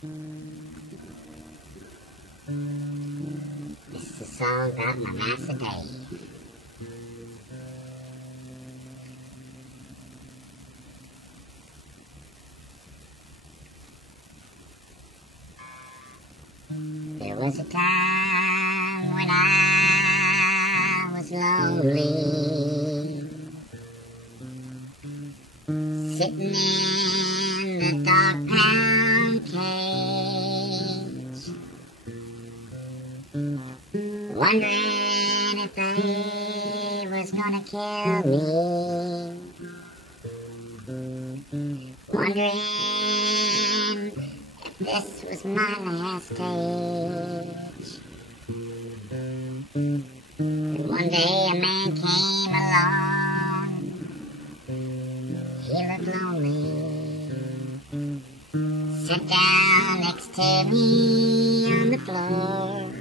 This is a song about my master Dave. There was a time when I was lonely, sitting in the dark pound cage, wondering if they was gonna kill me, wondering if this was my last stage. And one day a man came along, he looked lonely, sat down next to me on the floor,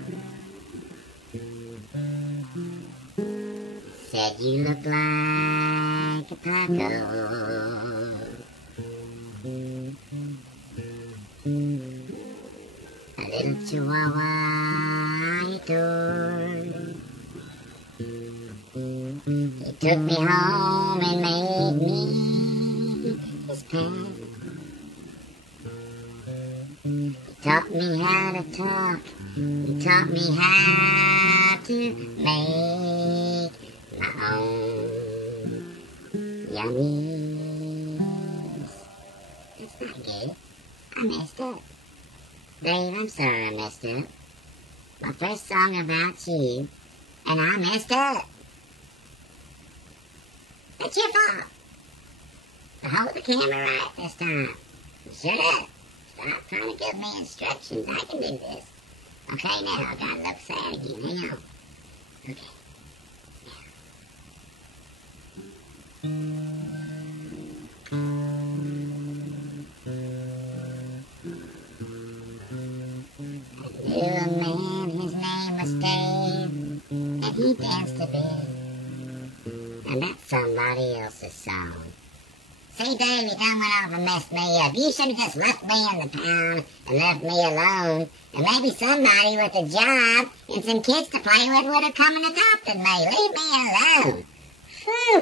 said, "You look like a Paco." A little chihuahua I adored. He took me home and made me his pet. He taught me how to talk. He taught me how to make my own yummies. That's not good. I messed up. Dave, I'm sorry I messed up. My first song about you, and I messed up. It's your fault. So hold the camera right this time. Shut up. Stop trying to give me instructions. I can do this. Okay, now I gotta look sad again. Hang on. Okay. I knew a man, his name was Dave, and he danced a bit. And that's somebody else's song. See, Dave, you done went off and messed me up. You should have just left me in the pound and left me alone. And maybe somebody with a job and some kids to play with would have come and adopted me. Leave me alone. Whew.